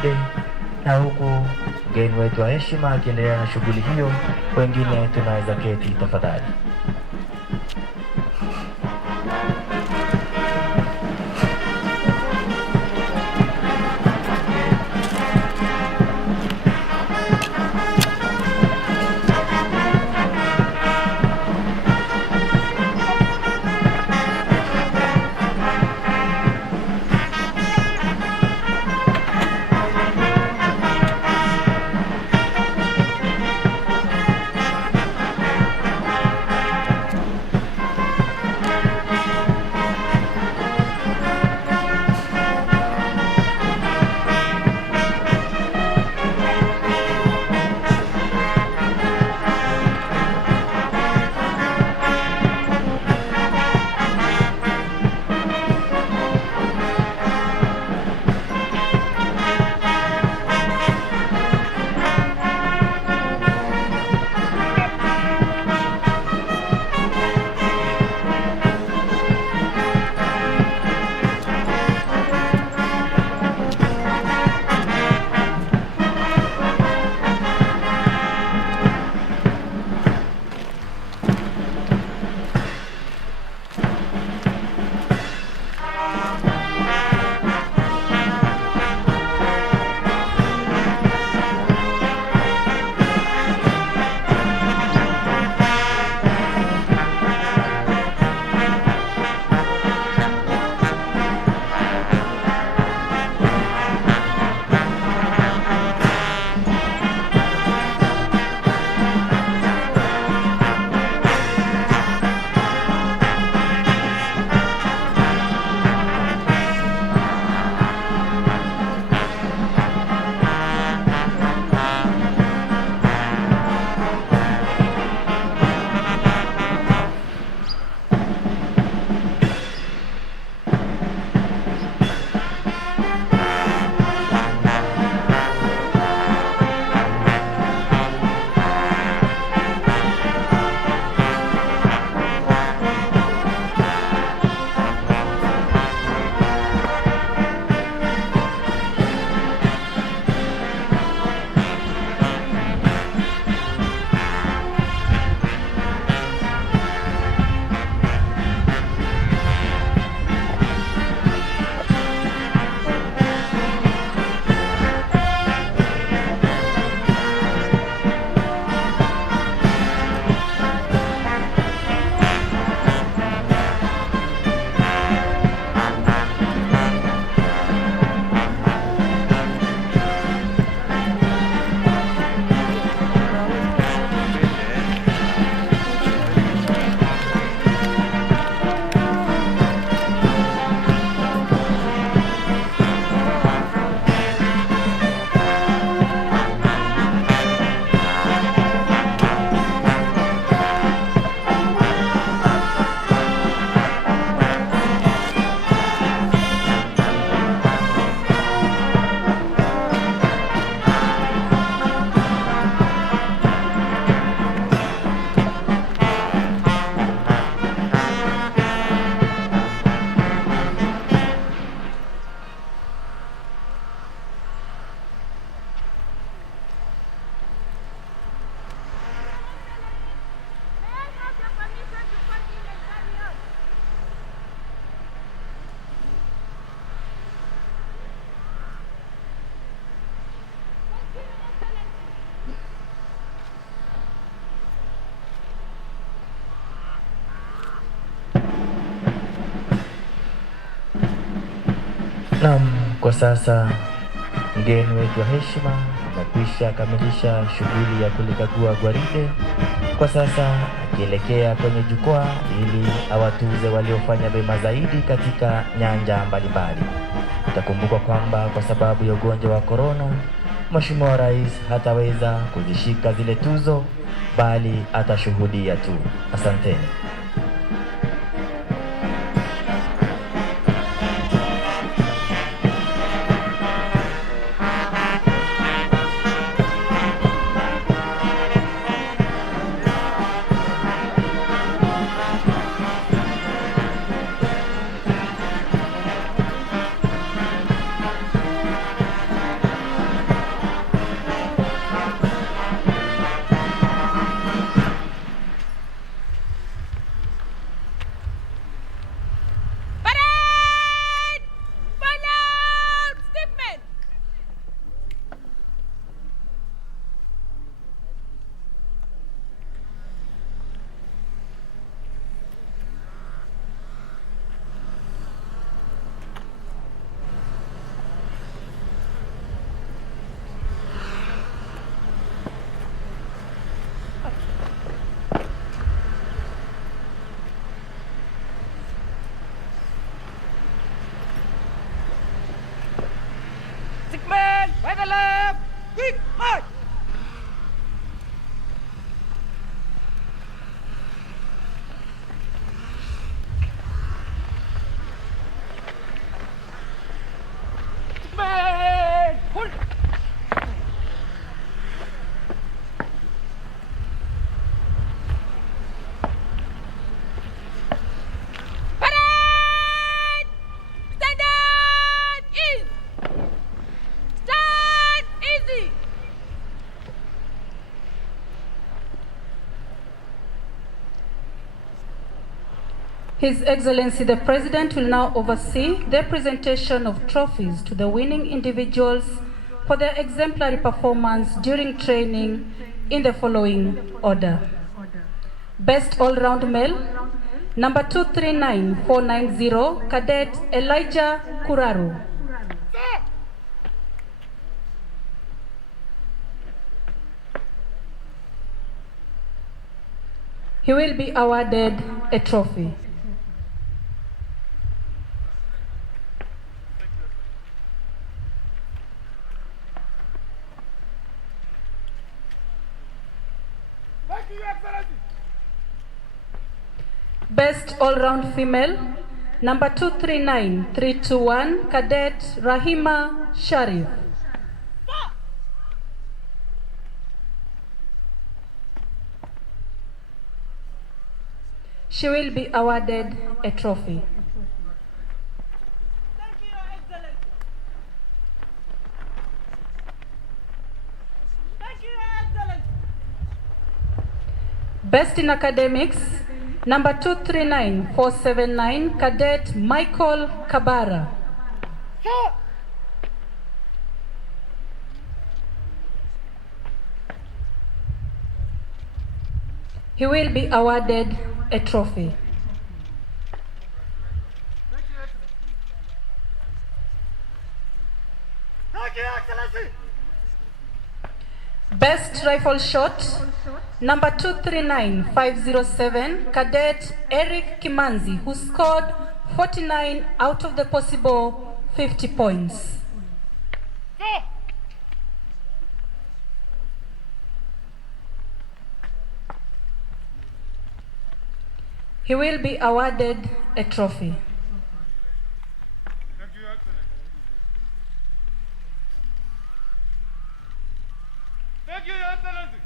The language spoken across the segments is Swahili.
gwaride, na huku mgeni wetu wa heshima akiendelea na shughuli hiyo, wengine tunaweza keti tafadhali. Naam, kwa sasa mgeni wetu wa heshima amekwisha kamilisha shughuli ya kulikagua gwaride, kwa sasa akielekea kwenye jukwaa ili awatuze waliofanya vyema zaidi katika nyanja mbalimbali. Itakumbukwa kwamba kwa sababu ya ugonjwa wa korona, Mheshimiwa Rais hataweza kuzishika zile tuzo, bali atashuhudia tu. Asanteni. His Excellency the President will now oversee the presentation of trophies to the winning individuals for their exemplary performance during training in the following order. Best All-Round Male, number 239490, Cadet Elijah Kuraru. He will be awarded a trophy. Thank you, Excellency. Best All-Round Female, number 239321, Cadet Rahima Sharif. She will be awarded a trophy. Thank you, Your Excellency. Thank you, Your Excellency. Best in Academics, number 239479, Cadet Michael Kabara. He will be awarded a trophy. Thank you, Excellency. Best Rifle Shot, number 239507, Cadet Eric Kimanzi, who scored 49 out of the possible 50 points. He will be awarded a trophy. Thank you, Excellency. Thank you, Your Excellency.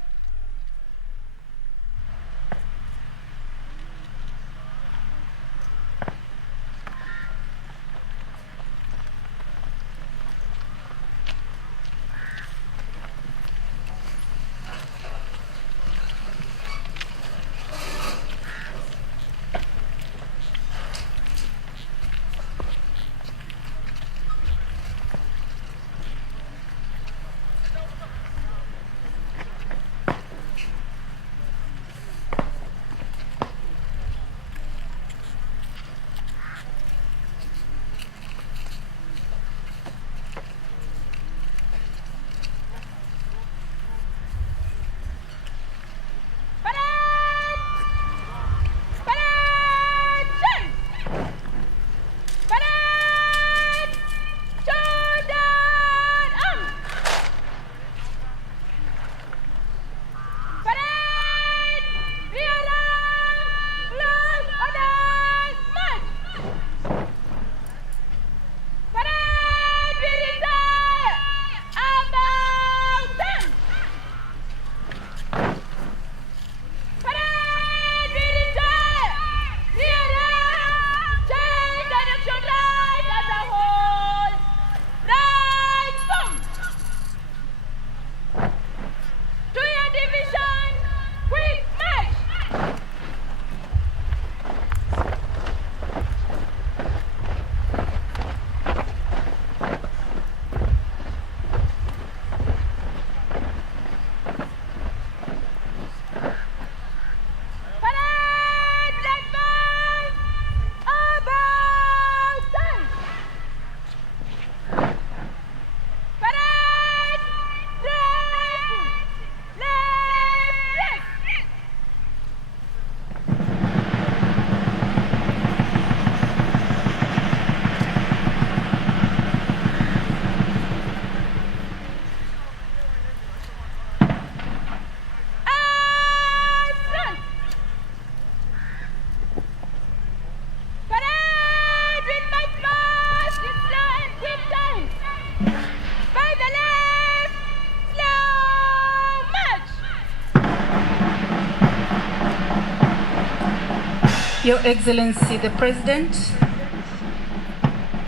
Your Excellency the President,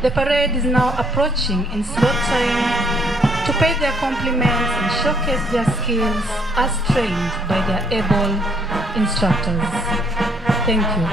the parade is now approaching in slow time to pay their compliments and showcase their skills as trained by their able instructors. Thank you.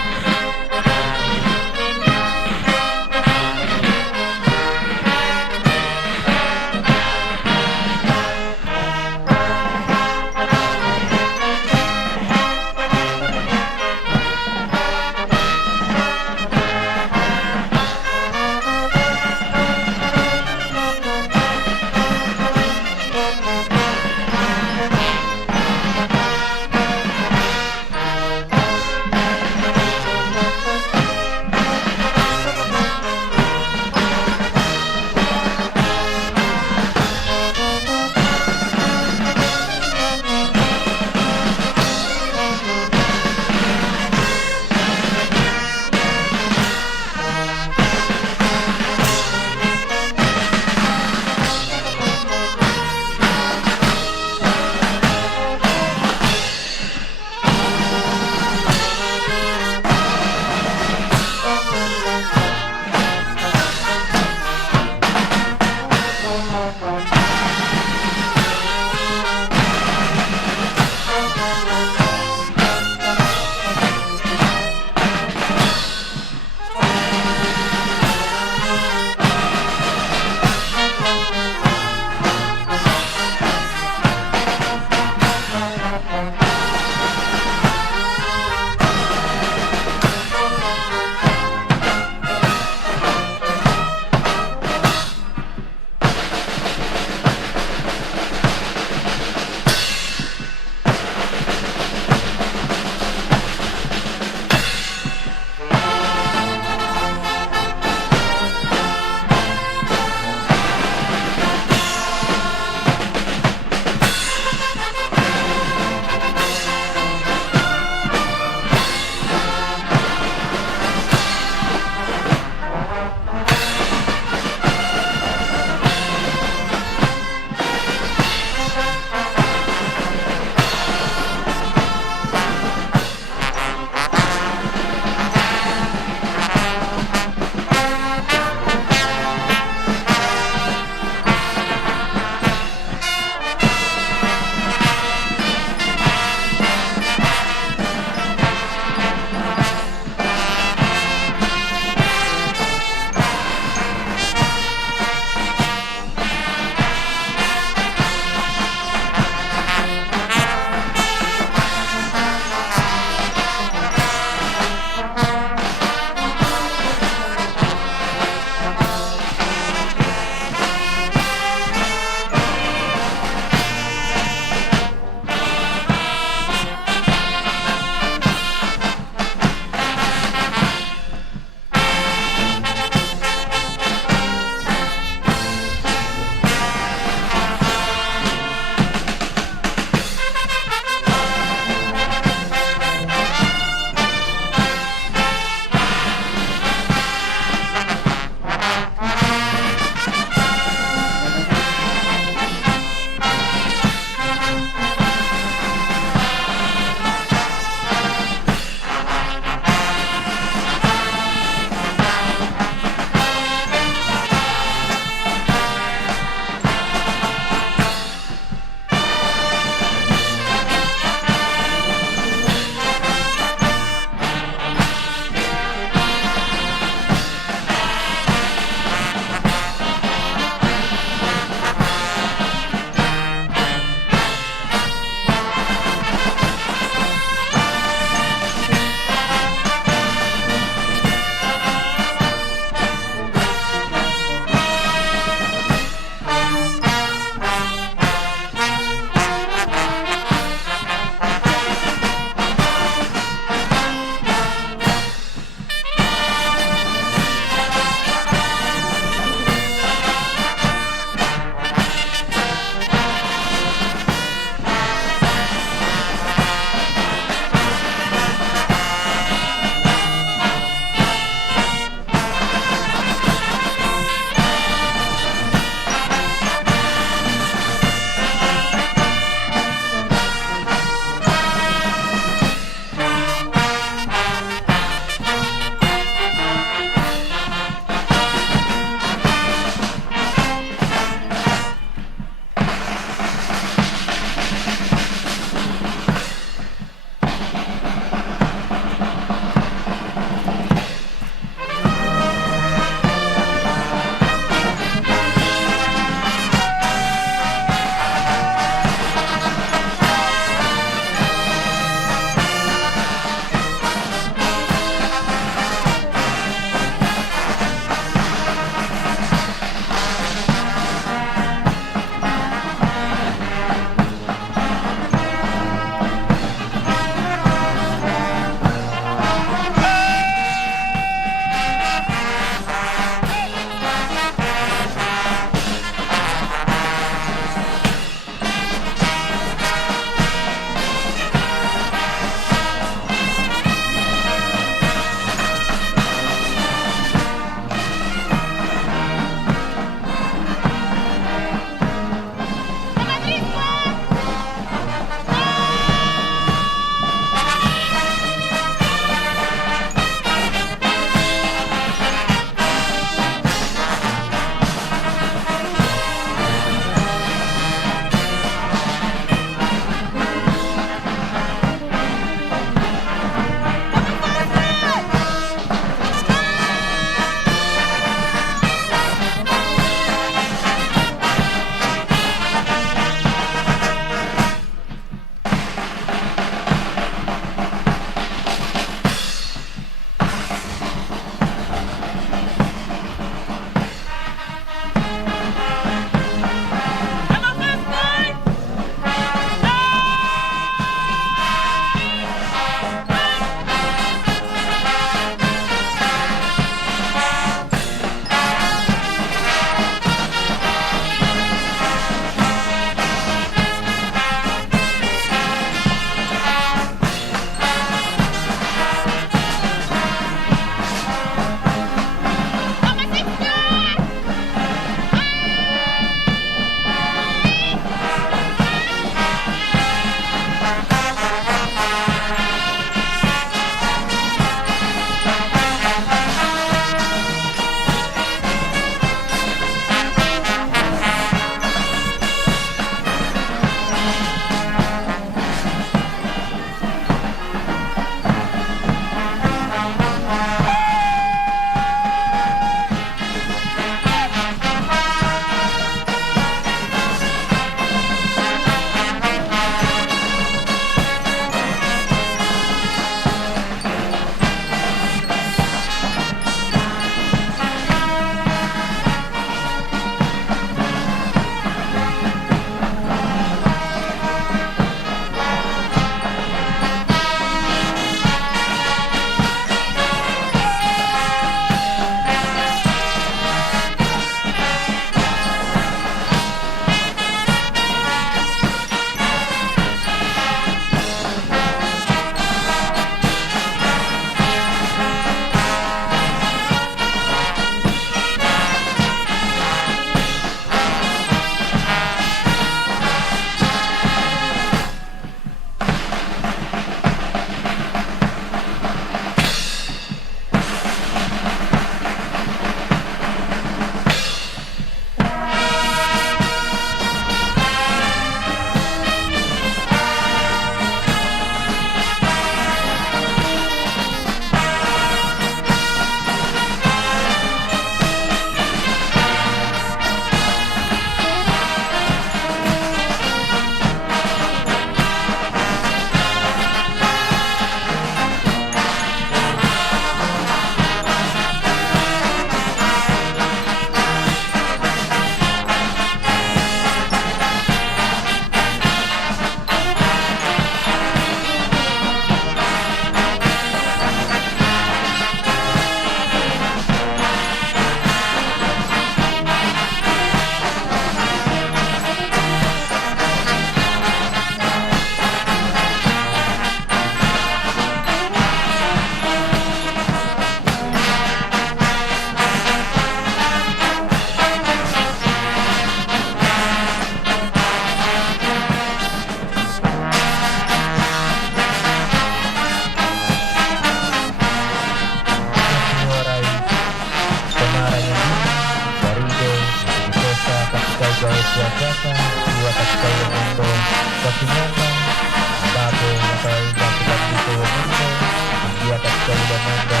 katika ule mwendo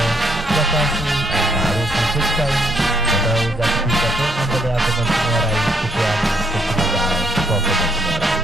wa kasi maarufu freestyle, wataweza kupita tena mbele yako Mheshimiwa Rais kupeana heshima zao kwako Mheshimiwa Rais.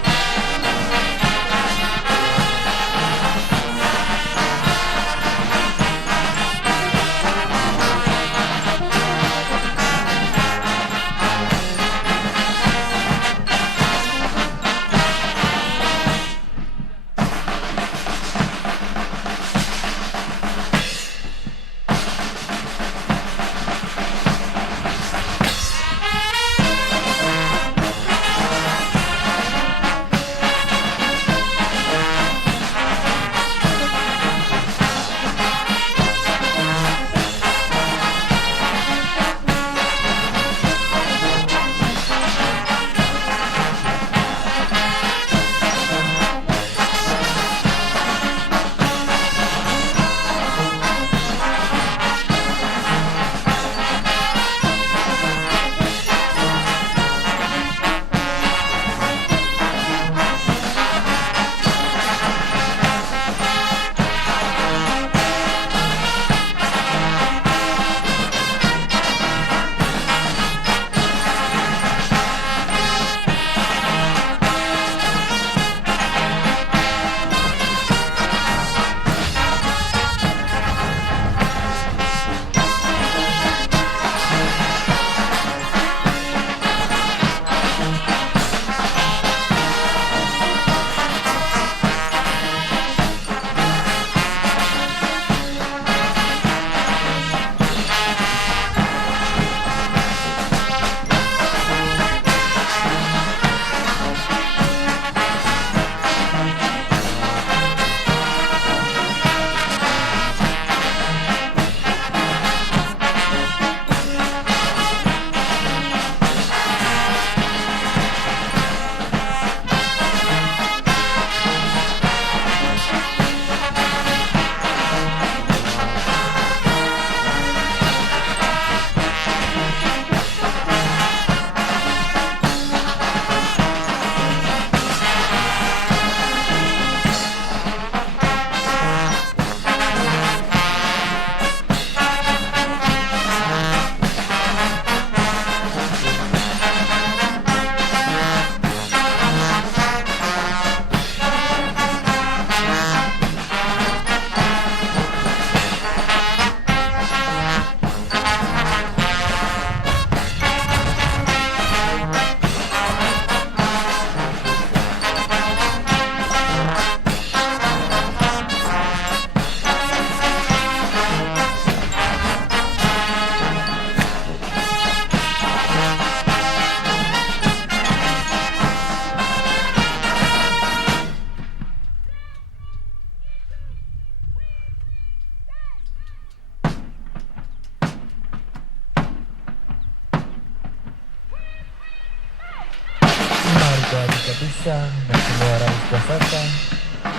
kabisa Mheshimiwa Rais kwa sasa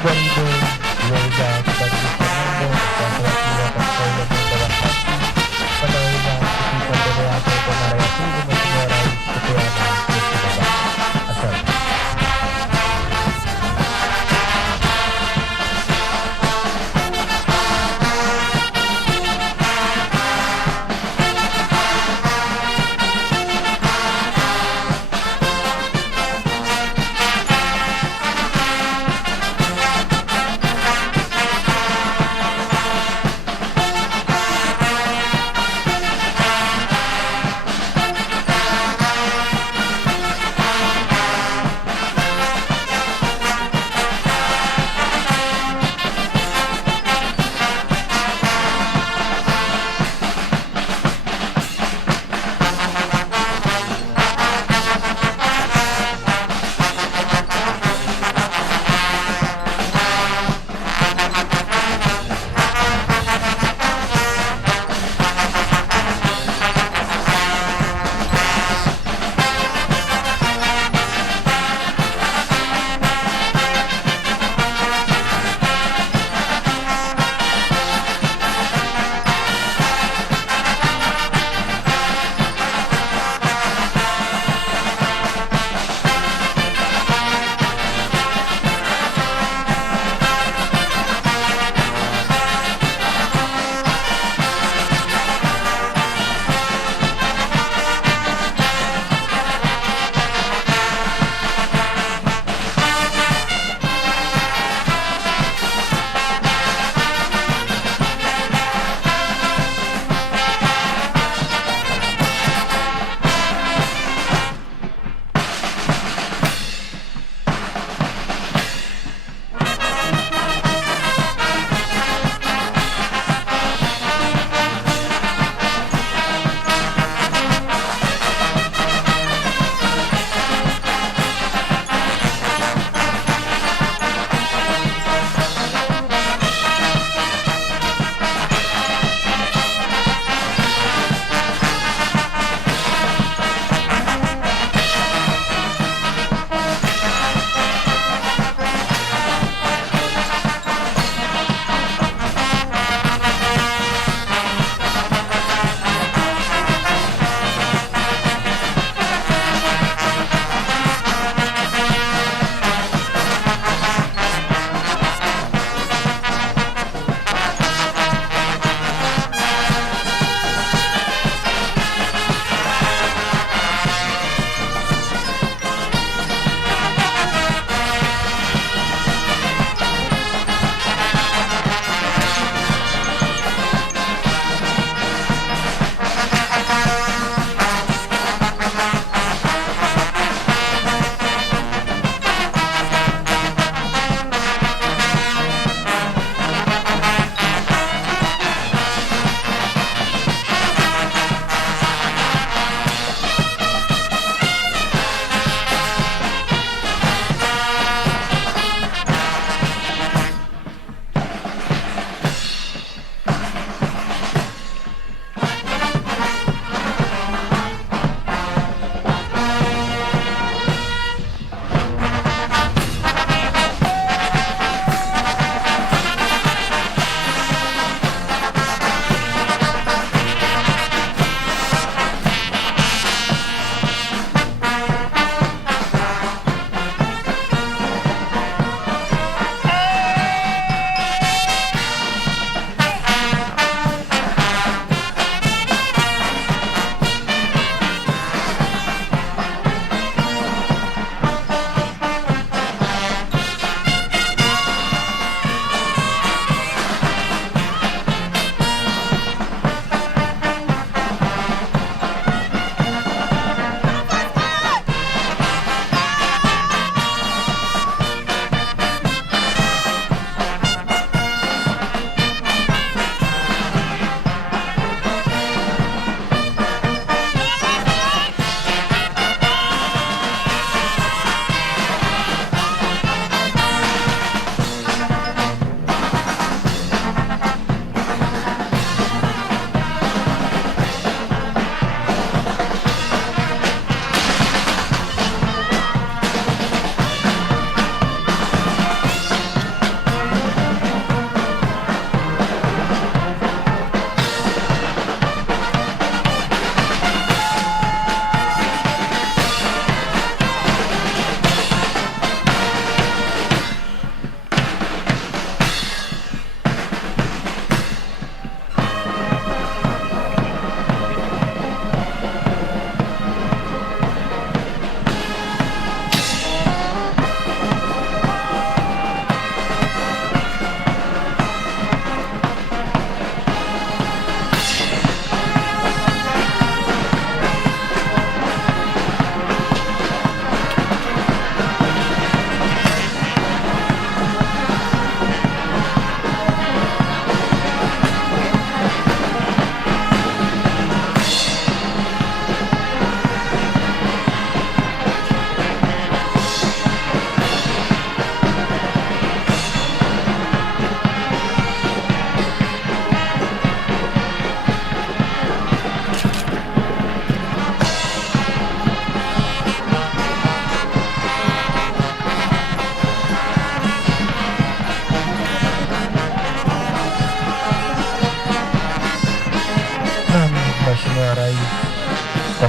karibu kuweza kubadilisha mambo sasa wakiwa katika ile mwendo wa kasi wataweza kupita mbele yake kwa mara ya pili Mheshimiwa Rais kupeana heshima zake. Asante.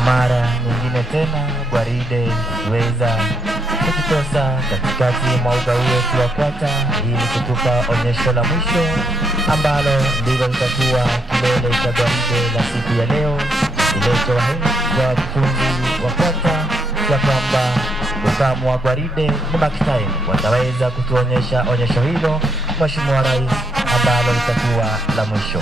Kwa mara nyingine tena gwaride ikiweza kujitosa katikati mwa uga wetu wa kwata ili kutupa onyesho la mwisho ambalo ndilo litakuwa kilele cha gwaride la siku ya leo, ile cha wakufunzi wa kwata ya kwamba ukamu wa gwaride ni Mark Time wataweza kutuonyesha onyesho hilo, Mheshimiwa Rais, ambalo litakuwa la mwisho.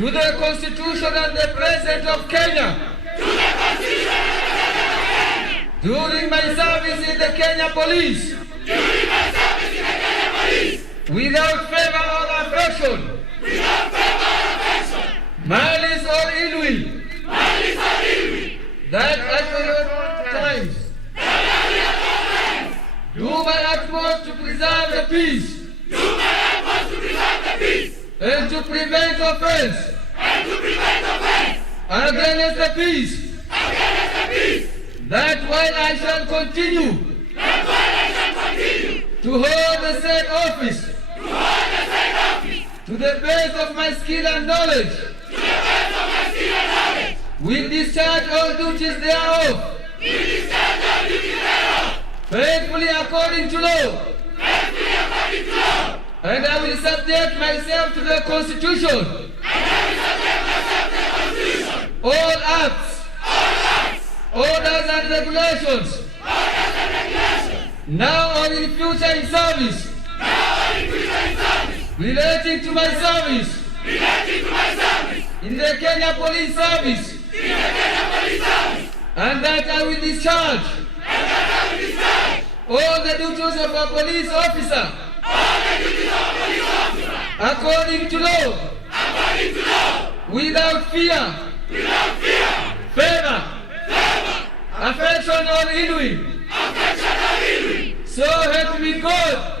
to the Constitution and the President of Kenya, during my service in the Kenya Police, without favor or affection, malice or ill will, that at all times do my utmost to preserve the peace and to prevent offense against the peace, that while I shall continue to hold the said office to the best of my skill and knowledge, will discharge all duties thereof, faithfully according to law, and I will subject myself to the Constitution, all acts, orders and regulations, now or in future in service, relating to my service in the Kenya Police Service, and that I will discharge all the duties of a police officer according to law, without fear, favor, affection or ill will. So help me God.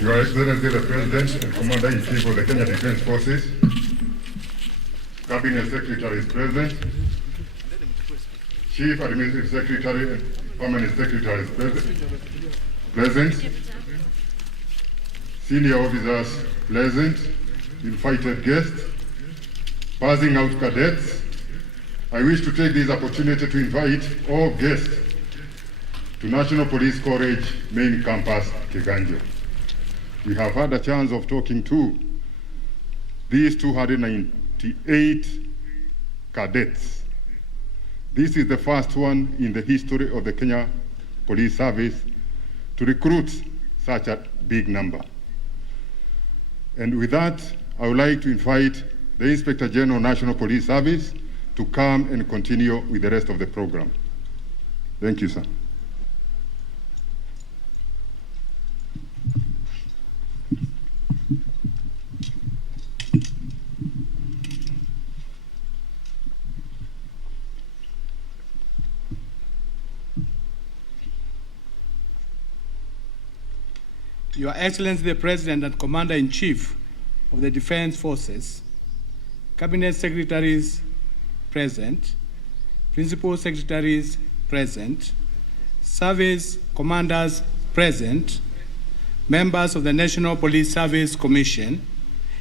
Your Excellency the President and Commander-in-Chief of the Kenya Defense Forces, Cabinet Secretary is present, Chief Administrative Secretary and Permanent Secretary is present, senior officers present, invited guests, passing out cadets. I wish to take this opportunity to invite all guests to National Police College main campus, Kiganjo. We have had a chance of talking to these 298 cadets. This is the first one in the history of the Kenya Police Service to recruit such a big number. And with that, I would like to invite the Inspector General National Police Service to come and continue with the rest of the program. Thank you, sir. Your Excellency the President and Commander-in-Chief of the Defense Forces, Cabinet Secretaries present, Principal Secretaries present, Service Commanders present, members of the National Police Service Commission,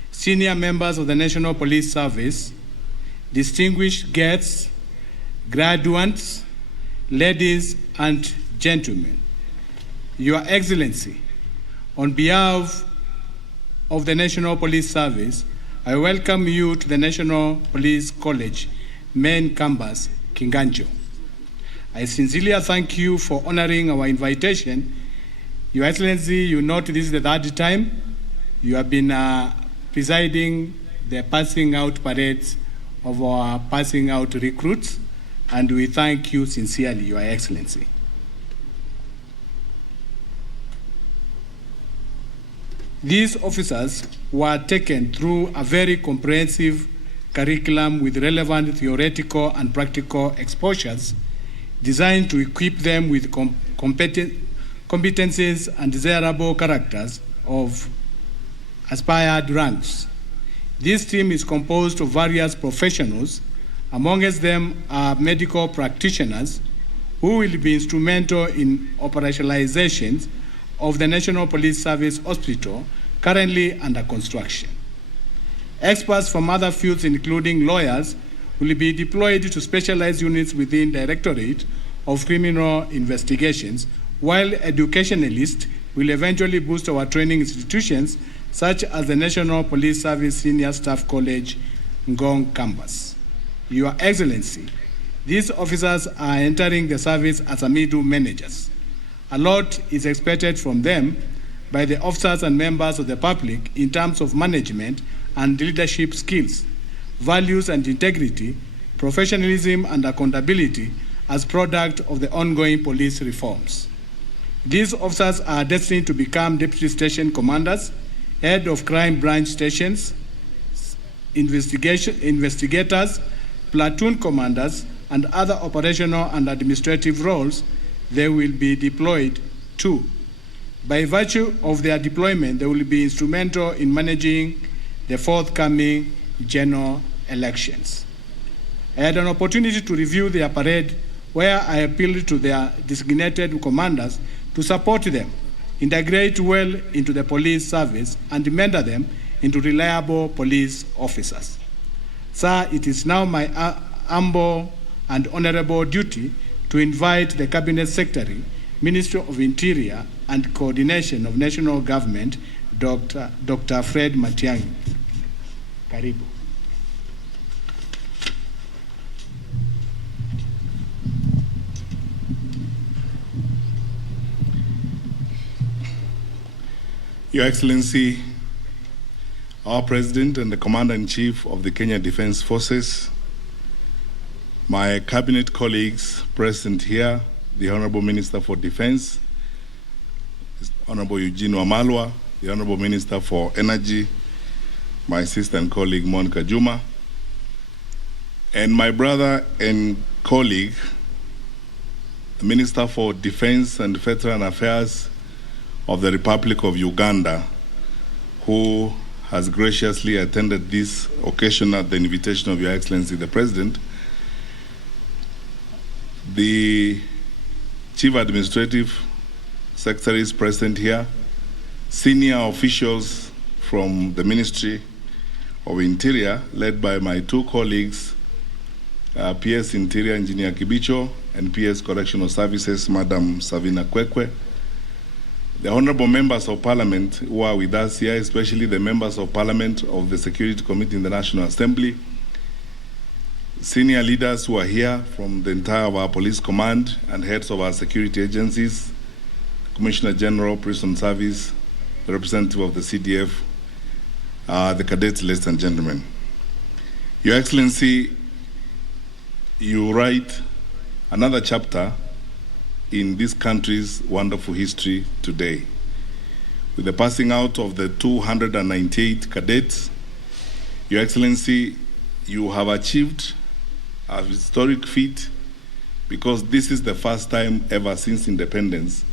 senior members of the National Police Service, distinguished guests, graduates, ladies and gentlemen. Your Excellency, on behalf of the National Police Service, I welcome you to the National Police College main campus, Kiganjo. I sincerely thank you for honoring our invitation. Your Excellency, you note this is the third time you have been presiding the passing out parades of our passing out recruits, and we thank you sincerely, Your Excellency. These officers were taken through a very comprehensive curriculum with relevant theoretical and practical exposures designed to equip them with competencies and desirable characters of aspired ranks. This team is composed of various professionals Amongst them are medical practitioners who will be instrumental in operationalizations of the National Police Service Hospital currently under construction. Experts from other fields, including lawyers, will be deployed to specialized units within Directorate of Criminal Investigations, while educationalists will eventually boost our training institutions, such as the National Police Service Senior Staff College, Ngong campus. Your Excellency, these officers are entering the service as middle managers. A lot is expected from them by the officers and members of the public in terms of management and leadership skills, values and integrity, professionalism and accountability as product of the ongoing police reforms. These officers are destined to become deputy station commanders, head of crime branch stations, investigators, platoon commanders, and other operational and administrative roles they will be deployed to. By virtue of their deployment, they will be instrumental in managing the forthcoming general elections. I had an opportunity to review their parade, where I appealed to their designated commanders to support them, integrate well into the police service, and mentor them into reliable police officers. Sir, it is now my humble and honorable duty to invite the Cabinet Secretary, Minister of Interior and Coordination of National Government, Dr. Fred Matiang'i. Karibu. Your Excellency, our President and the Commander-in-Chief of the Kenya Defense Forces, my cabinet colleagues present here, the Honorable Minister for Defense, Honorable Eugene Wamalwa, the Honorable Minister for Energy, my sister and colleague Monica Juma, and my brother and colleague, the Minister for Defense and Veteran Affairs of the Republic of Uganda, who has graciously attended this occasion at the invitation of Your Excellency the President, the Chief Administrative Secretaries present here, senior officials from the Ministry of Interior, led by my two colleagues, PS Interior Engineer Kibicho and PS Correctional Services, Madam Savina Kwekwe, the honorable members of Parliament who are with us here, especially the members of Parliament of the Security Committee in the National Assembly, senior leaders who are here from the entire of our police command and heads of our security agencies, Commissioner General, Prison Service, the representative of the CDF, the cadets, ladies and gentlemen. Your Excellency, you write another chapter in this country's wonderful history today. With the passing out of the 298 cadets, Your Excellency, you have achieved a historic feat, because this is the first time ever since independence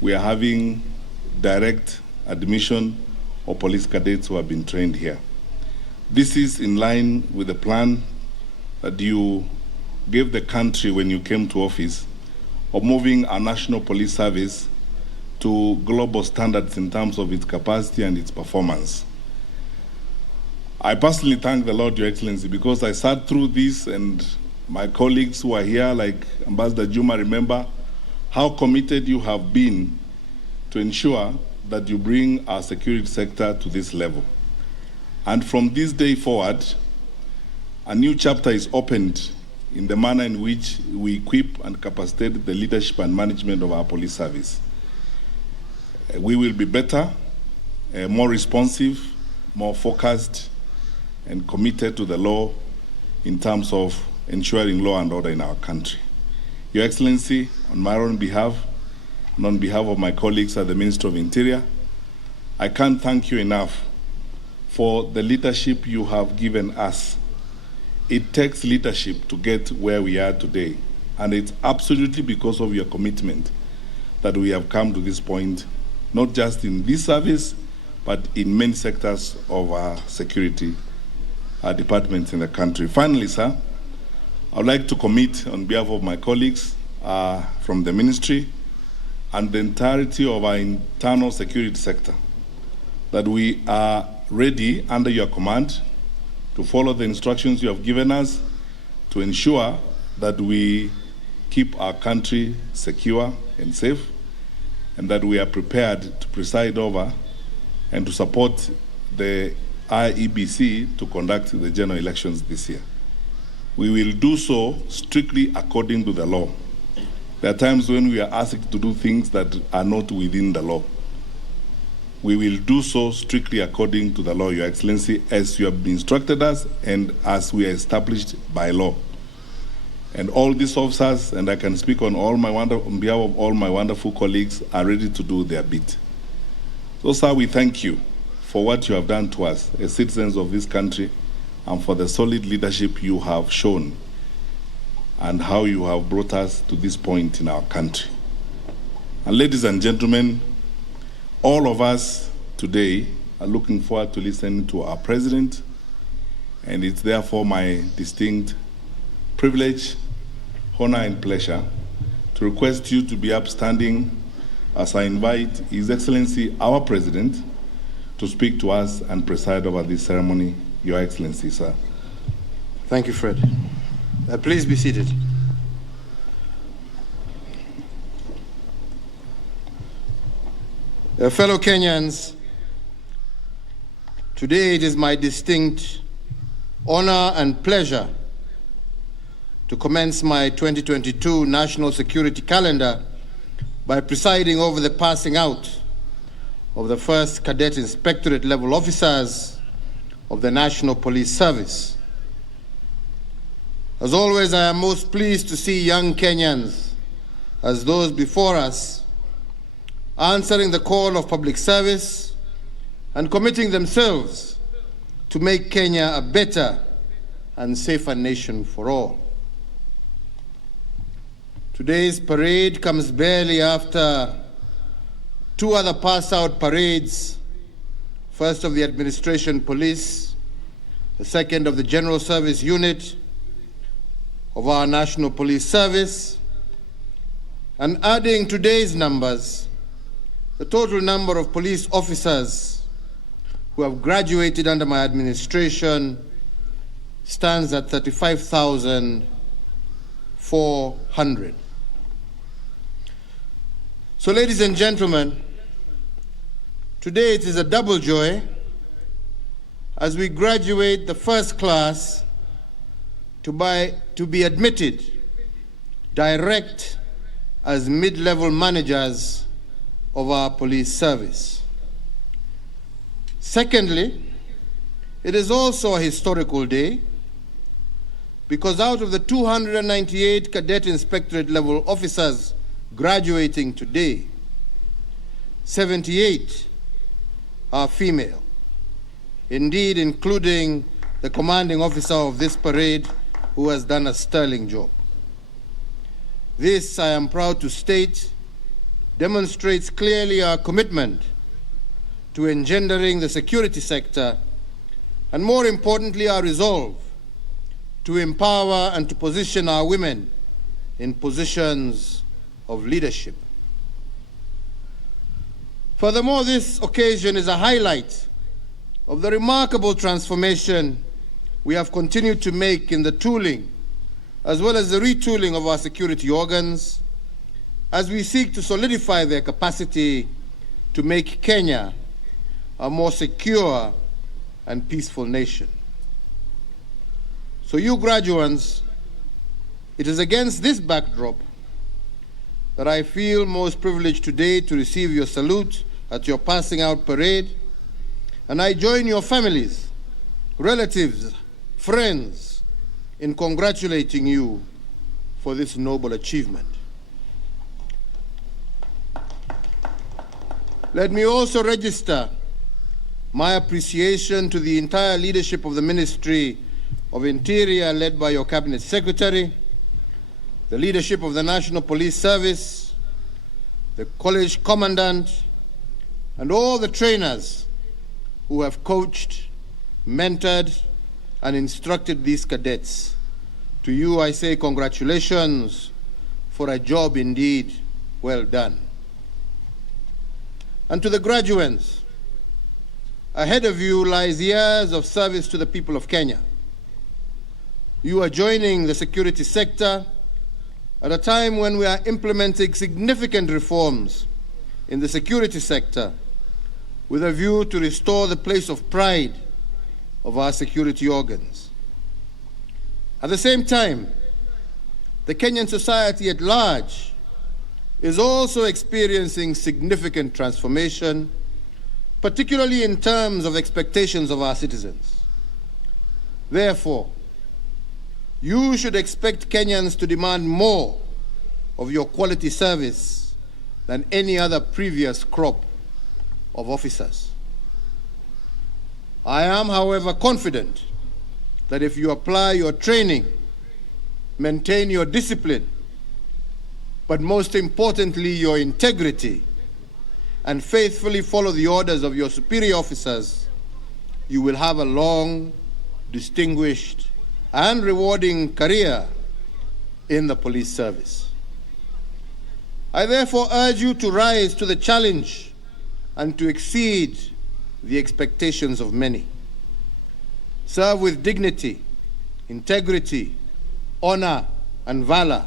we are having direct admission of police cadets who have been trained here. This is in line with the plan that you gave the country when you came to office of moving our national police service to global standards in terms of its capacity and its performance. I personally thank the Lord, Your Excellency, because I sat through this, and my colleagues who are here, like Ambassador Juma, remember how committed you have been to ensure that you bring our security sector to this level. And from this day forward, a new chapter is opened in the manner in which we equip and capacitate the leadership and management of our police service. We will be better, more responsive, more focused, and committed to the law in terms of ensuring law and order in our country. Your Excellency, on my own behalf, and on behalf of my colleagues at the Ministry of Interior, I can't thank you enough for the leadership you have given us. It takes leadership to get where we are today, and it's absolutely because of your commitment that we have come to this point, not just in this service, but in many sectors of our security departments in the country. Finally, sir, I would like to commit on behalf of my colleagues from the ministry and the entirety of our internal security sector that we are ready under your command to follow the instructions you have given us to ensure that we keep our country secure and safe, and that we are prepared to preside over and to support the IEBC to conduct the general elections this year. We will do so strictly according to the law. There are times when we are asked to do things that are not within the law. We will do so strictly according to the law, Your Excellency, as you have instructed us and as we are established by law. And all these officers, and I can speak on behalf of all my wonderful colleagues, are ready to do their bit. So, sir, we thank you for what you have done to us as citizens of this country and for the solid leadership you have shown and how you have brought us to this point in our country. And ladies and gentlemen, all of us today are looking forward to listening to our president, and it's therefore my distinct privilege, honor, and pleasure to request you to be upstanding as I invite His Excellency, our President, to speak to us and preside over this ceremony. Your Excellency, sir. Thank you, Fred. Please be seated. Fellow Kenyans, today it is my distinct honor and pleasure to commence my 2022 national security calendar by presiding over the passing out of the first cadet inspectorate level officers of the National Police Service. As always, I am most pleased to see young Kenyans, as those before us, answering the call of public service and committing themselves to make Kenya a better and safer nation for all. Today's parade comes barely after two other pass-out parades, first of the Administration Police, the second of the General Service Unit of our National Police Service, and adding today's numbers, the total number of police officers who have graduated under my administration stands at 35,400. So, ladies and gentlemen, today it is a double joy as we graduate the first class to be admitted direct as mid-level managers of our police service. Secondly, it is also a historical day because out of the 298 cadet inspectorate level officers graduating today, 78 are female, indeed including the commanding officer of this parade, who has done a sterling job. This, I am proud to state, demonstrates clearly our commitment to engendering the security sector, and more importantly, our resolve to empower and to position our women in positions of leadership. Furthermore, this occasion is a highlight of the remarkable transformation we have continued to make in the tooling as well as the retooling of our security organs as we seek to solidify their capacity to make Kenya a more secure and peaceful nation. So you graduates, it is against this backdrop that I feel most privileged today to receive your salute at your passing out parade, and I join your families, relatives, friends in congratulating you for this noble achievement. Let me also register my appreciation to the entire leadership of the Ministry of Interior, led by your Cabinet Secretary, the leadership of the National Police Service, the college commandant, and all the trainers who have coached, mentored, and instructed these cadets To you I say congratulations for a job indeed well done. And to the graduates, ahead of you lies years of service to the people of Kenya. You are joining the security sector at a time when we are implementing significant reforms in the security sector with a view to restore the place of pride of our security organs. At the same time, the Kenyan society at large is also experiencing significant transformation, particularly in terms of expectations of our citizens. Therefore, you should expect Kenyans to demand more of your quality service than any other previous crop of officers. I am, however, confident that if you apply your training, maintain your discipline, but most importantly, your integrity, and faithfully follow the orders of your superior officers, you will have a long, distinguished, and rewarding career in the police service. I therefore urge you to rise to the challenge and to exceed the expectations of many. Serve with dignity, integrity, honor, and valor.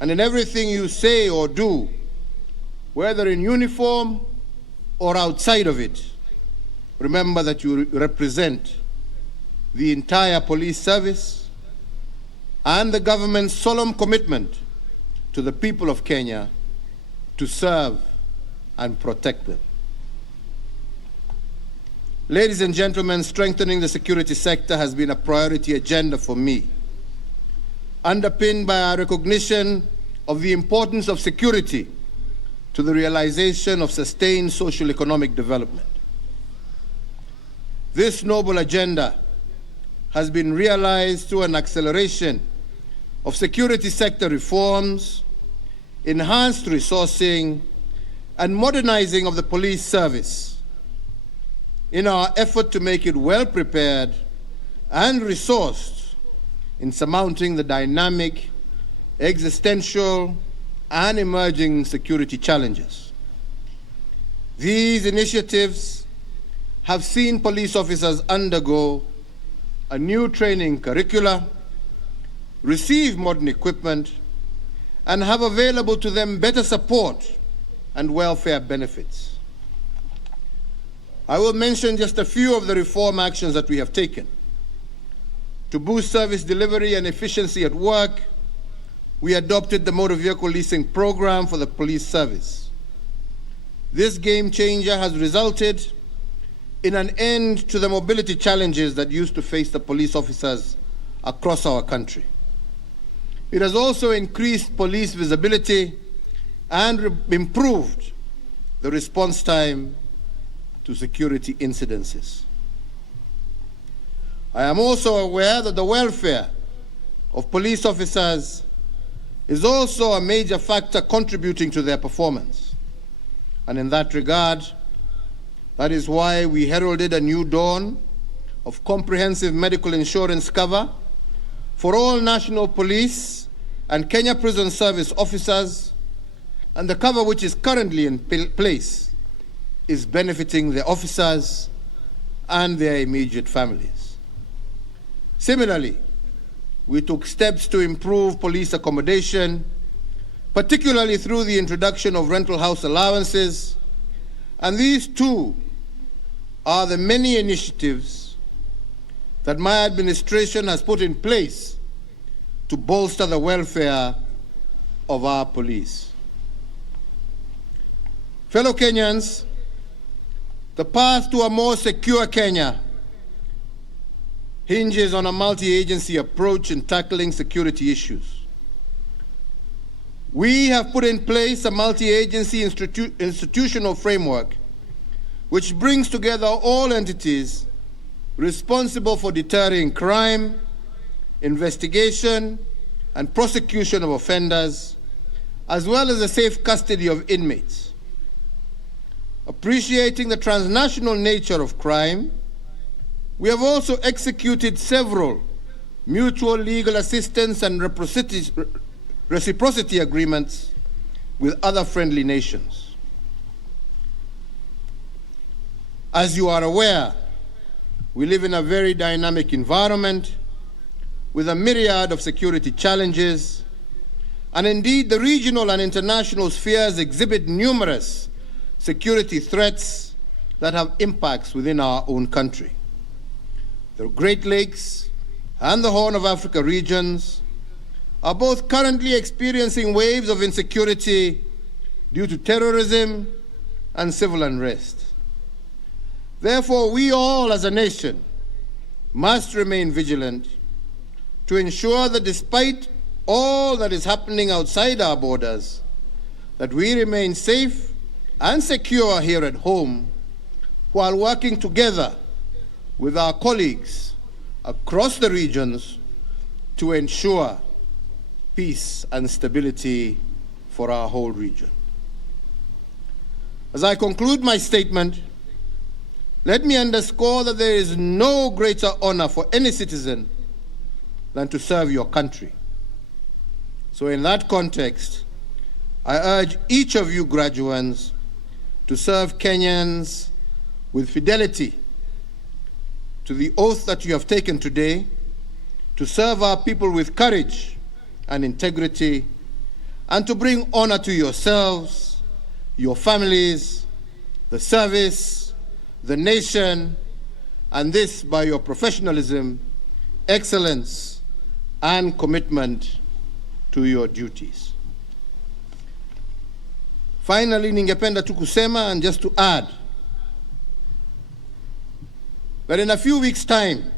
And in everything you say or do, whether in uniform or outside of it, remember that you represent the entire police service and the government's solemn commitment to the people of Kenya to serve and protect them. Ladies and gentlemen, strengthening the security sector has been a priority agenda for me, underpinned by our recognition of the importance of security to the realization of sustained socio-economic development. This noble agenda has been realized through an acceleration of security sector reforms, enhanced resourcing, and modernizing of the police service in our effort to make it well prepared and resourced in surmounting the dynamic, existential, and emerging security challenges. These initiatives have seen police officers undergo a new training curricula, receive modern equipment, and have available to them better support and welfare benefits. I will mention just a few of the reform actions that we have taken. To boost service delivery and efficiency at work, we adopted the motor vehicle leasing program for the police service. This game changer has resulted in an end to the mobility challenges that used to face the police officers across our country. It has also increased police visibility and improved the response time to security incidences. I am also aware that the welfare of police officers is also a major factor contributing to their performance. And in that regard, that is why we heralded a new dawn of comprehensive medical insurance cover for all National Police and Kenya Prison Service officers, and the cover which is currently in place is benefiting the officers and their immediate families. Similarly, we took steps to improve police accommodation, particularly through the introduction of rental house allowances, and these too are the many initiatives that my administration has put in place to bolster the welfare of our police. Fellow Kenyans, the path to a more secure Kenya hinges on a multi-agency approach in tackling security issues. We have put in place a multi-agency institutional framework which brings together all entities responsible for deterring crime, investigation, and prosecution of offenders, as well as the safe custody of inmates. Appreciating the transnational nature of crime, we have also executed several mutual legal assistance and reciprocity agreements with other friendly nations. As you are aware, we live in a very dynamic environment with a myriad of security challenges, and indeed the regional and international spheres exhibit numerous security threats that have impacts within our own country. The Great Lakes and the Horn of Africa regions are both currently experiencing waves of insecurity due to terrorism and civil unrest. Therefore, we all as a nation must remain vigilant to ensure that despite all that is happening outside our borders, that we remain safe and secure here at home while working together with our colleagues across the regions to ensure peace and stability for our whole region. As I conclude my statement, let me underscore that there is no greater honor for any citizen than to serve your country. So in that context, I urge each of you graduates to serve Kenyans with fidelity to the oath that you have taken today, to serve our people with courage and integrity, and to bring honor to yourselves, your families, the service, the nation, and this by your professionalism, excellence, and commitment to your duties. Finally, ningependa tu kusema, and just to add, that in a few weeks' time,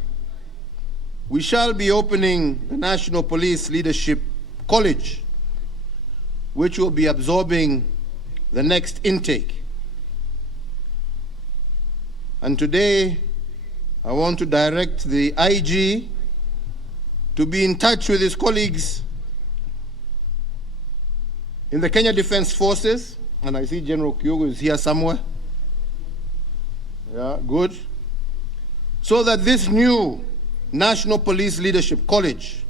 we shall be opening the National Police Leadership College, which will be absorbing the next intake. And today, I want to direct the IG to be in touch with his colleagues in the Kenya Defense Forces, and I see General Kyogo is here somewhere. Yeah, good. So that this new National Police Leadership College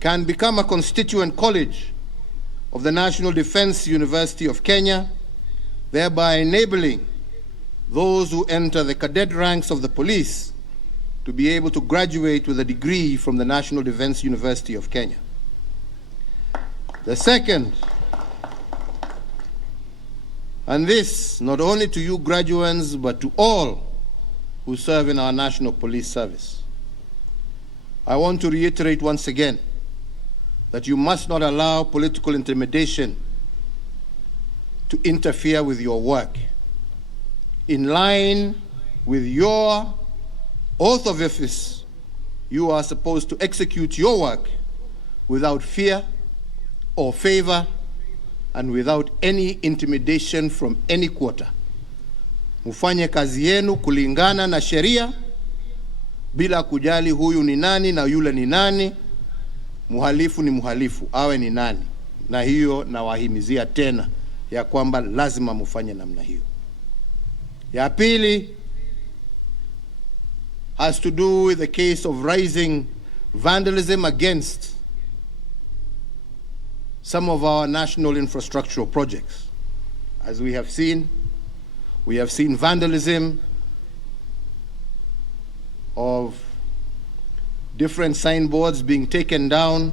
can become a constituent college of the National Defense University of Kenya, thereby enabling those who enter the cadet ranks of the police to be able to graduate with a degree from the National Defense University of Kenya. The second, and this not only to you graduates, but to all who serve in our National Police Service, I want to reiterate once again that you must not allow political intimidation to interfere with your work. In line with your oath of office, you are supposed to execute your work without fear or favor and without any intimidation from any quarter. Mufanye kazi yenu kulingana na sheria bila kujali huyu ni nani na yule ni nani. Muhalifu ni muhalifu, awe ni nani. Na hiyo nawahimizia tena ya kwamba lazima mufanye namna hiyo. Ya pili has to do with the case of rising vandalism against some of our national infrastructural projects. As we have seen vandalism of different signboards being taken down.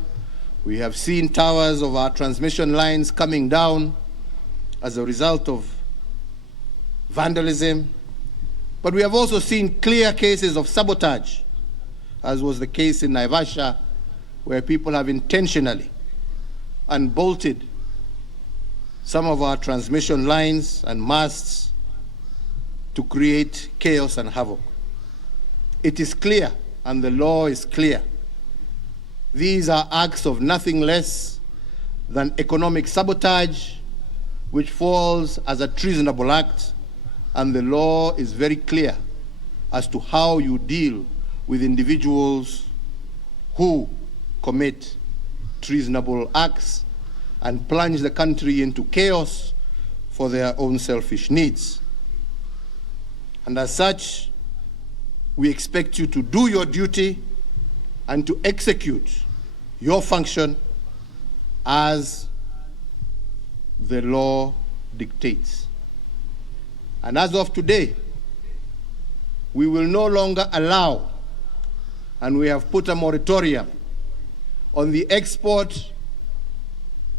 We have seen towers of our transmission lines coming down as a result of vandalism. But we have also seen clear cases of sabotage, as was the case in Naivasha, where people have intentionally unbolted some of our transmission lines and masts to create chaos and havoc. It is clear, and the law is clear. These are acts of nothing less than economic sabotage, which falls as a treasonable act, and the law is very clear as to how you deal with individuals who commit treasonable acts and plunge the country into chaos for their own selfish needs. And as such, we expect you to do your duty and to execute your function as the law dictates. And as of today, we will no longer allow, and we have put a moratorium on the export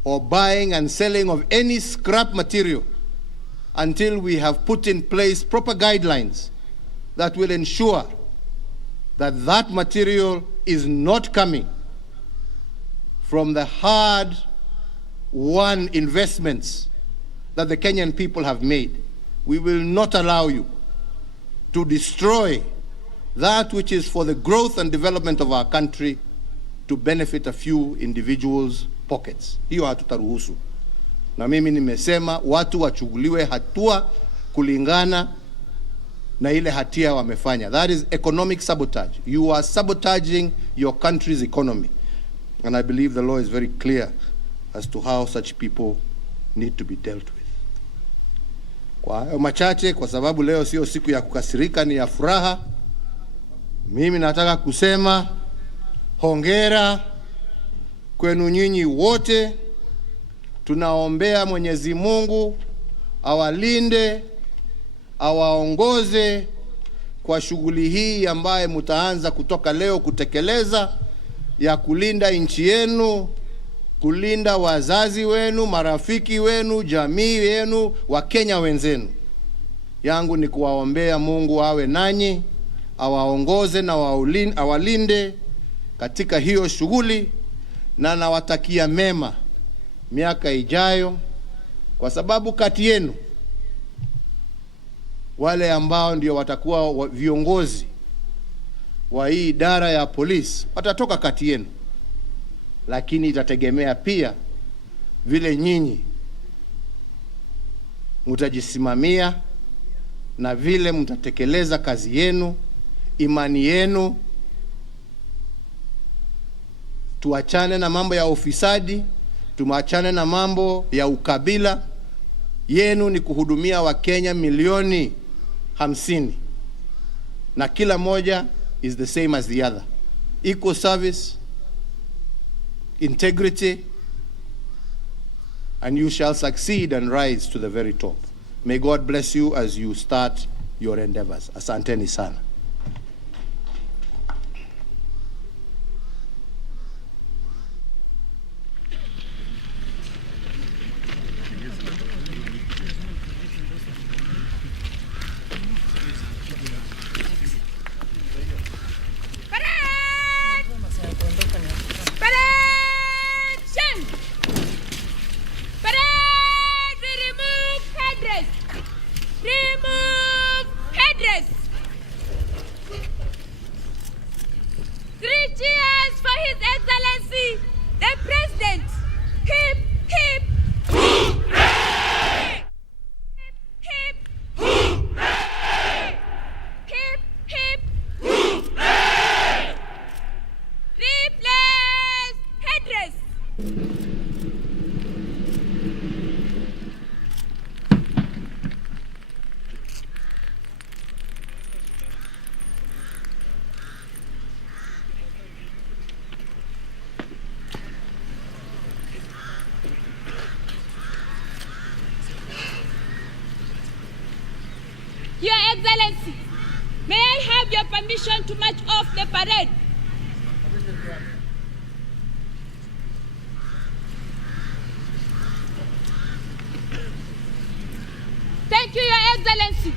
or buying and selling of any scrap material until we have put in place proper guidelines that will ensure that that material is not coming from the hard-won investments that the Kenyan people have made. We will not allow you to destroy that which is for the growth and development of our country to benefit a few individuals' pockets. Hiyo hatutaruhusu. Na mimi nimesema watu wachuguliwe hatua kulingana na ile hatia wamefanya. That is economic sabotage. You are sabotaging your country's economy. And I believe the law is very clear as to how such people need to be dealt with. Kwa hayo machache, kwa sababu leo sio siku ya kukasirika, ni ya furaha, mimi nataka kusema hongera kwenu nyinyi wote. Tunaombea Mwenyezi Mungu awalinde, awaongoze kwa shughuli hii ambaye mtaanza kutoka leo kutekeleza, ya kulinda nchi yenu, kulinda wazazi wenu, marafiki wenu, jamii yenu, Wakenya wenzenu. Yangu ni kuwaombea Mungu awe nanyi, awaongoze na awalinde katika hiyo shughuli, na nawatakia mema miaka ijayo, kwa sababu kati yenu wale ambao ndio watakuwa viongozi wa hii idara ya polisi watatoka kati yenu, lakini itategemea pia vile nyinyi mtajisimamia na vile mtatekeleza kazi yenu, imani yenu. Tuachane na mambo ya ufisadi, tuachane na mambo ya ukabila. Yenu ni kuhudumia Wakenya milioni 50, na kila moja is the same as the other. Equal service, integrity, and you shall succeed and rise to the very top. May God bless you as you start your endeavors. Asanteni sana. Remove headdress. 3 cheers for His Excellency, the President. Hip, hip. Hooray! Hip, hip. Hooray! Hip, hip. Hooray! Replace headdress. Your Excellency, may I have your permission to march off the parade? Thank you, Your Excellency.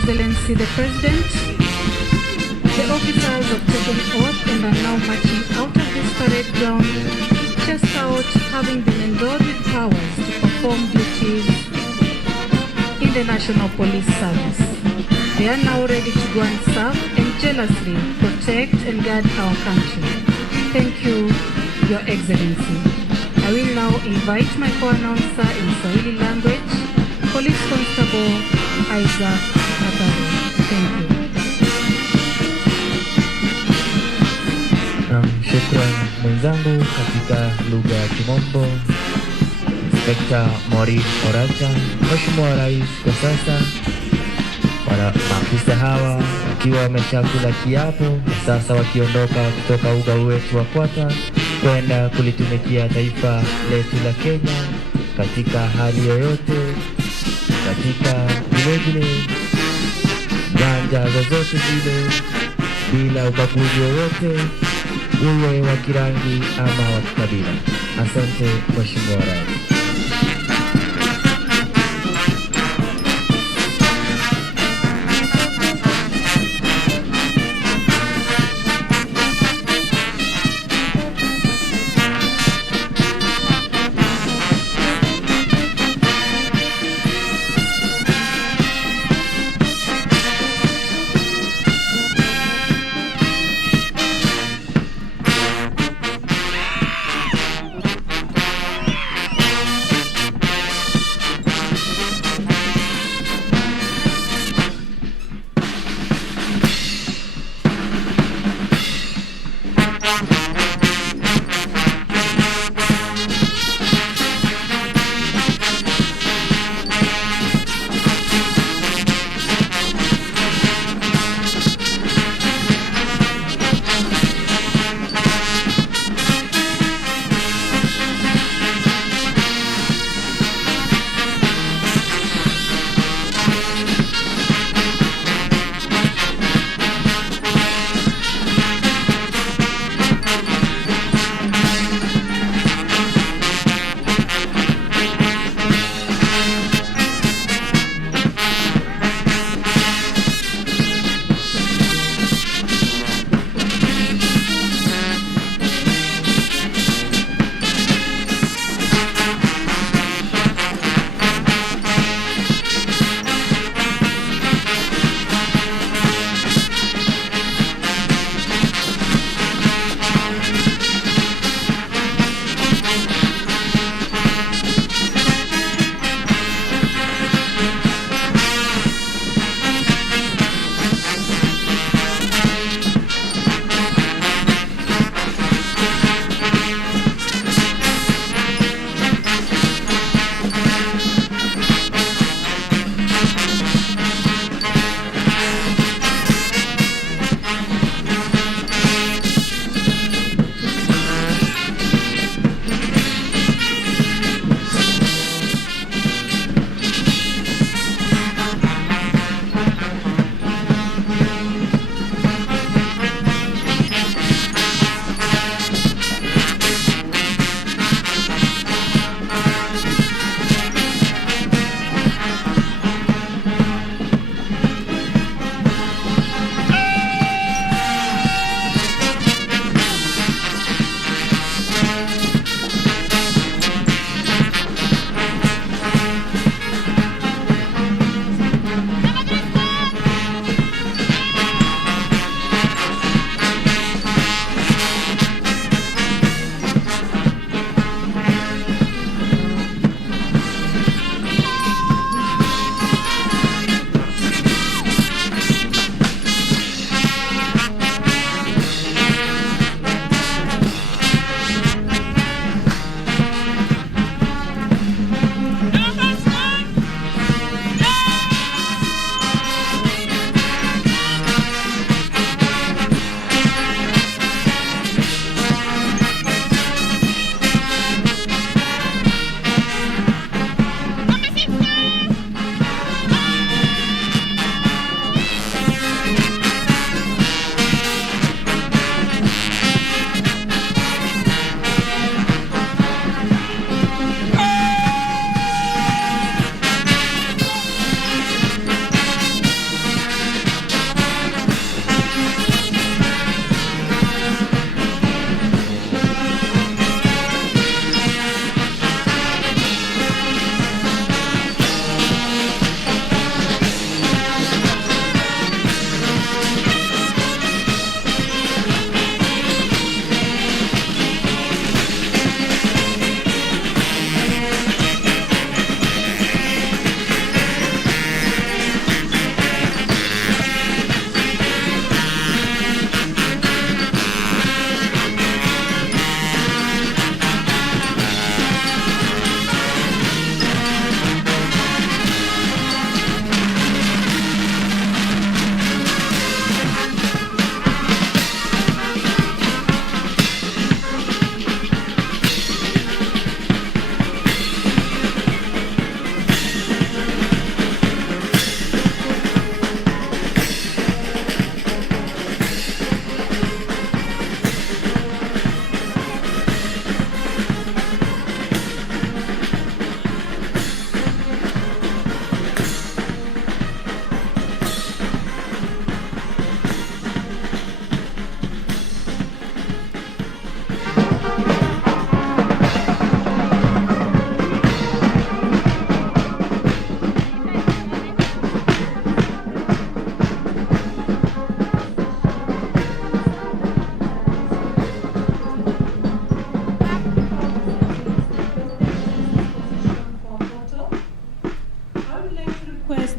Excellency the President, the officers have taken oath and are now marching out of this parade ground, chest out, having been endowed with powers to perform duties in the National Police Service. They are now ready to go and serve and jealously protect and guard our country. Thank you, Your Excellency. I will now invite my co-announcer in Swahili language, Police Constable Isaac Ataro. Thank you. Shukran mwenzangu katika lugha ya Kimombo, Inspekta Maureen Oracha. Mheshimiwa Rais, kwa sasa maafisa hawa wakiwa wameshakula kiapo na sasa wakiondoka kutoka uga wetu wa Kwata kwenda kulitumikia taifa letu la Kenya katika hali yoyote, katika vilevile nyanja zozote zile, bila ubaguzi wowote, uwe wa kirangi ama wa kikabila. Asante Mheshimiwa Rais.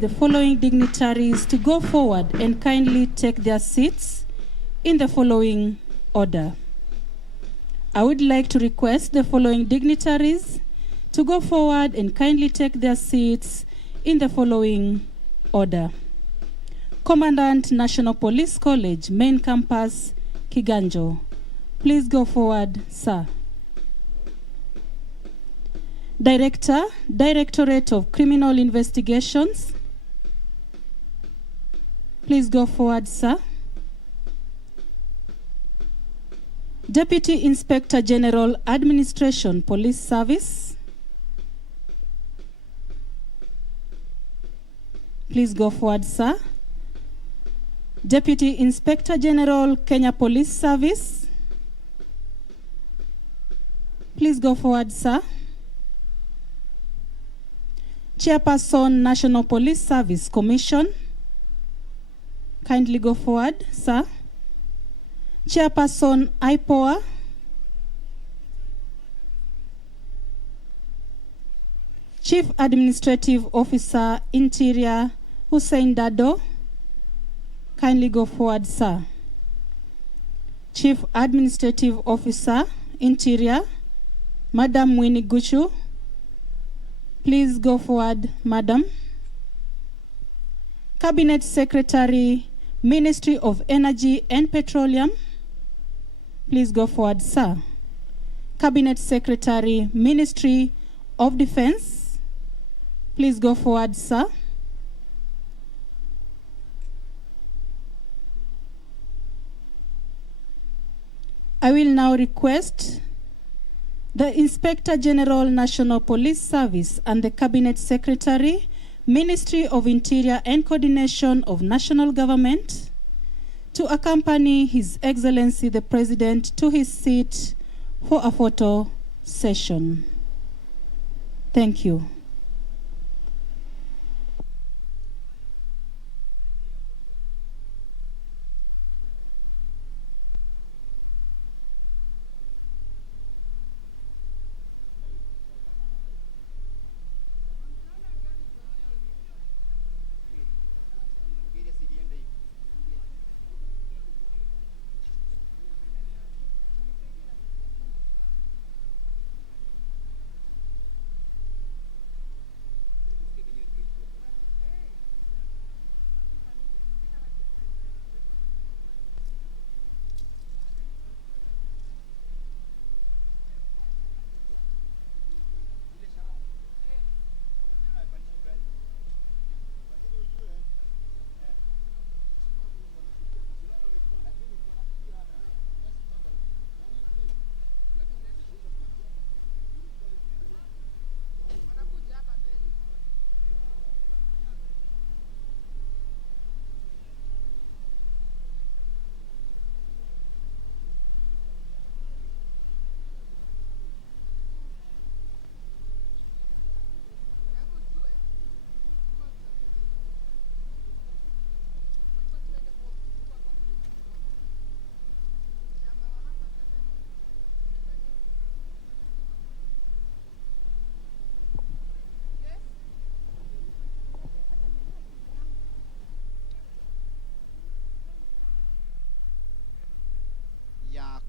the following dignitaries to go forward and kindly take their seats in the following order. I would like to request the following dignitaries to go forward and kindly take their seats in the following order. Commandant, National Police College, Main Campus, Kiganjo. Please go forward, sir. Director, Directorate of Criminal Investigations. Please go forward, sir. Deputy Inspector General, Administration, Police Service. Please go forward, sir. Deputy Inspector General, Kenya Police Service. Please go forward, sir. Chairperson, National Police Service Commission. Kindly go forward, sir. Chairperson, IPOA. Chief Administrative Officer, Interior, Hussein Dado. Kindly go forward, sir. Chief Administrative Officer, Interior, Madam Winnie Guchu. Please go forward, madam. Cabinet Secretary, Ministry of Energy and Petroleum. Please go forward, sir. Cabinet Secretary, Ministry of Defense. Please go forward, sir. I will now request the Inspector General, National Police Service, and the Cabinet Secretary, Ministry of Interior and Coordination of National Government, to accompany His Excellency the President to his seat for a photo session. Thank you.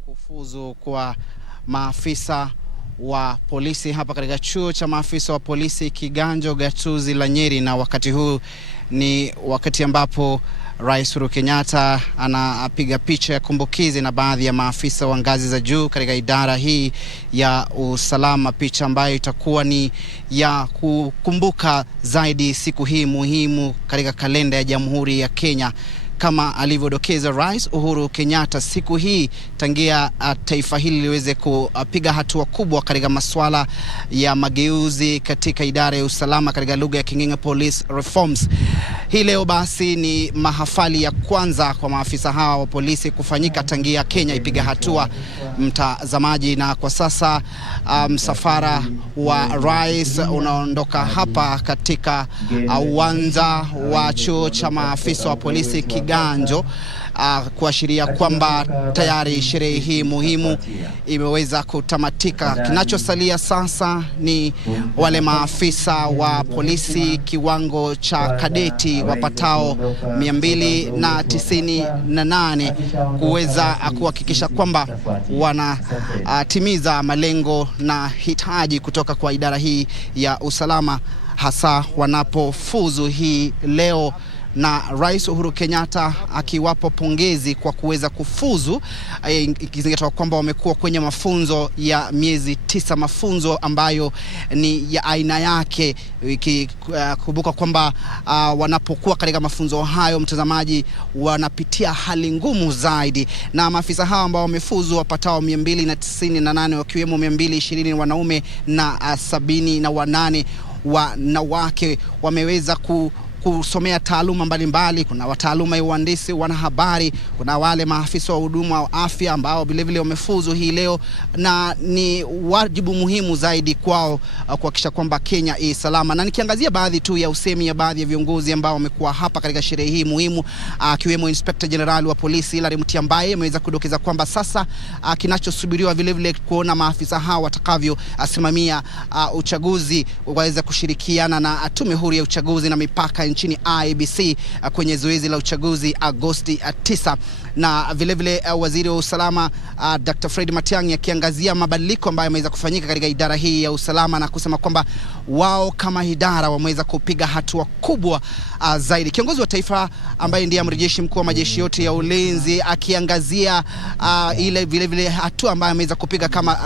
Kufuzu kwa maafisa wa polisi hapa katika chuo cha maafisa wa polisi Kiganjo, gatuzi la Nyeri, na wakati huu ni wakati ambapo Rais Uhuru Kenyatta anapiga picha ya kumbukizi na baadhi ya maafisa wa ngazi za juu katika idara hii ya usalama, picha ambayo itakuwa ni ya kukumbuka zaidi siku hii muhimu katika kalenda ya Jamhuri ya Kenya. Kama alivyodokeza Rais Uhuru Kenyatta, siku hii tangia taifa hili liweze kupiga hatua kubwa katika masuala ya mageuzi katika idara ya usalama, katika lugha ya King'eng'e police reforms. Hii leo basi ni mahafali ya kwanza kwa maafisa hawa wa polisi kufanyika tangia Kenya ipiga hatua, mtazamaji, na kwa sasa msafara wa rais unaondoka hapa katika uwanja wa chuo cha maafisa wa polisi Kiganjo, kuashiria kwamba tayari sherehe hii muhimu imeweza kutamatika. Kinachosalia sasa ni wale maafisa wa polisi kiwango cha kadeti wapatao 298 kuweza kuhakikisha kwamba wanatimiza malengo na hitaji kutoka kwa idara hii ya usalama, hasa wanapofuzu hii leo, na Rais Uhuru Kenyatta akiwapo pongezi kwa kuweza kufuzu, ikizingatiwa kwamba wamekuwa kwenye mafunzo ya miezi 9, mafunzo ambayo ni ya aina yake, ikikumbuka kwamba wanapokuwa katika mafunzo hayo, mtazamaji, wanapitia hali ngumu zaidi, na maafisa hao ambao wamefuzu wapatao 298 wakiwemo 220 wanaume na 78 wanawake wameweza kusomea taaluma mbalimbali. Kuna wataaluma ya uhandisi, wanahabari, kuna wale maafisa wa huduma wa afya ambao vilevile wamefuzu hii leo, na ni wajibu muhimu zaidi kwao kuhakikisha kwamba Kenya i salama. Na nikiangazia baadhi tu ya usemi ya baadhi ya viongozi ambao wamekuwa hapa katika sherehe hii muhimu, akiwemo Inspector General wa polisi Hilary Mutia, ambaye ameweza kudokeza kwamba sasa kinachosubiriwa vilevile kuona maafisa hao watakavyo asimamia uchaguzi, waweza kushirikiana na tume huru ya uchaguzi na mipaka nchini KBC kwenye zoezi la uchaguzi Agosti 9. Na vilevile waziri wa usalama Dr. Fred Matiang'i akiangazia mabadiliko ambayo yameweza kufanyika katika idara hii ya usalama, na kusema kwamba wao kama idara wameweza kupiga hatua kubwa zaidi. Kiongozi wa taifa ambaye ndiye amiri jeshi mkuu wa majeshi yote ya ulinzi akiangazia ile vilevile hatua ambayo ameweza kupiga kama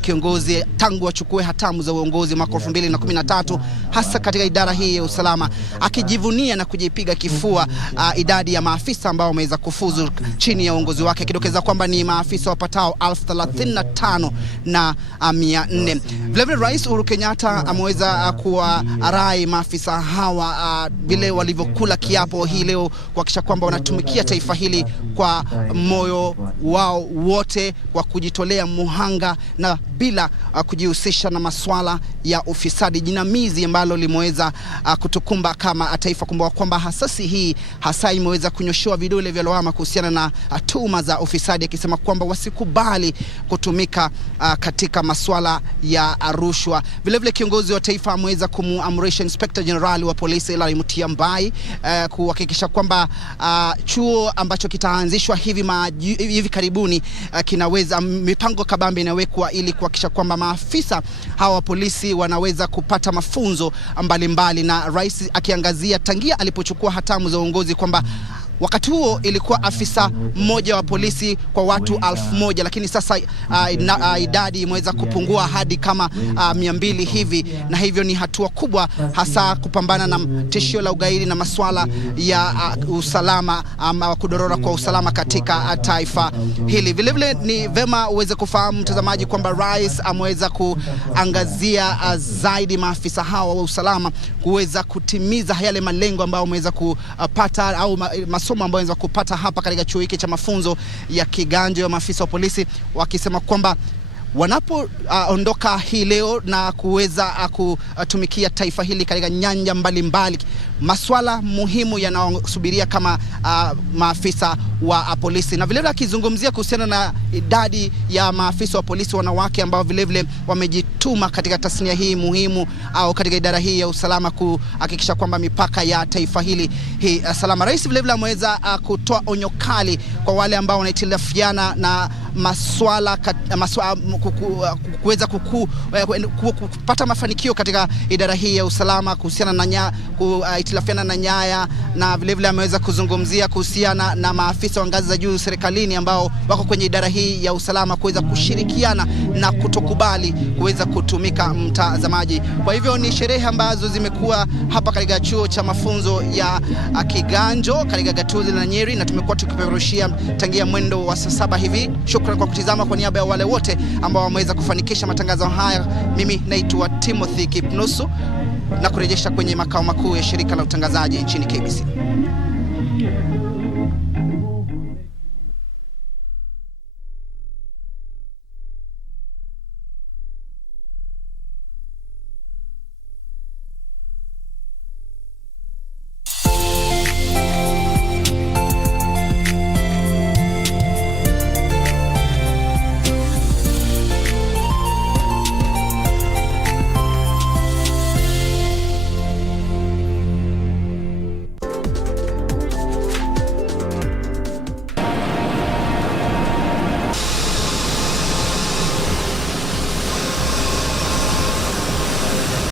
kiongozi tangu achukue hatamu za uongozi mwaka 2013, hasa katika idara hii ya usalama, akijivunia na kujipiga kifua idadi ya maafisa ambao wameweza kufuzu chini ya uongozi wake, akidokeza kwamba ni maafisa wapatao 35,400. Vilevile Rais Uhuru Kenyatta ameweza kuwarai maafisa hawa vile walivyokula kiapo hii leo kuhakikisha kwamba wanatumikia taifa hili kwa moyo wao wote, kwa kujitolea muhanga na bila kujihusisha na masuala ya ufisadi, jinamizi ambalo limeweza kutukumba kama taifa. Kumbuka kwamba hasasi hii hasa imeweza kunyoshewa vidole vya lawama kuhusiana na tuhuma za ufisadi, akisema kwamba wasikubali kutumika katika masuala ya rushwa. Vilevile kiongozi wa taifa ameweza kumuamrisha Inspector General wa polisi Hilary Mutia kuhakikisha kwamba chuo ambacho kitaanzishwa hivi karibuni kinaweza, mipango kabambe inawekwa ili kuhakikisha kwamba maafisa hawa wa polisi wanaweza kupata mafunzo mbalimbali, na rais akiangazia tangia alipochukua hatamu za uongozi kwamba wakati huo ilikuwa afisa mmoja wa polisi kwa watu 1,000, lakini sasa idadi imeweza kupungua hadi kama 200 hivi, na hivyo ni hatua kubwa hasa kupambana na tishio la ugaidi na masuala ya usalama ama kudorora kwa usalama katika taifa hili. Vilevile ni vema uweze kufahamu mtazamaji kwamba rais ameweza kuangazia zaidi maafisa hawa wa usalama kuweza kutimiza yale malengo ambayo wameweza kupata au masomo ambayo wameweza kupata hapa katika chuo hiki cha mafunzo ya kiganjo ya maafisa wa polisi, wakisema kwamba wanapoondoka hii leo na kuweza kutumikia taifa hili katika nyanja mbalimbali, masuala muhimu yanayosubiria kama maafisa wa polisi. Na vilevile akizungumzia kuhusiana na idadi ya maafisa wa polisi wanawake ambao vilevile wamejituma katika tasnia hii muhimu au katika idara hii ya usalama kuhakikisha kwamba mipaka ya taifa hili salama. Rais vilevile ameweza kutoa onyo kali kwa wale ambao wanahitilafiana na kuweza kupata mafanikio katika idara hii ya usalama kuhusiana na kuhitilafiana na nyaya, na vilevile ameweza kuzungumzia kuhusiana na maafisa wa ngazi za juu serikalini ambao wako kwenye idara hii ya usalama kuweza kushirikiana na kutokubali kuweza kutumika, mtazamaji. Kwa hivyo ni sherehe ambazo zimekuwa hapa katika chuo cha mafunzo ya kiganjo katika gatuzi la Nyeri, na tumekuwa tukipeperushia tangia mwendo wa saa 7 hivi. Shukrani kwa kutizama. Kwa niaba ya wale wote ambao wameweza kufanikisha matangazo haya, mimi naitwa Timothy Kipnusu na kurejesha kwenye makao makuu ya shirika la utangazaji nchini KBC.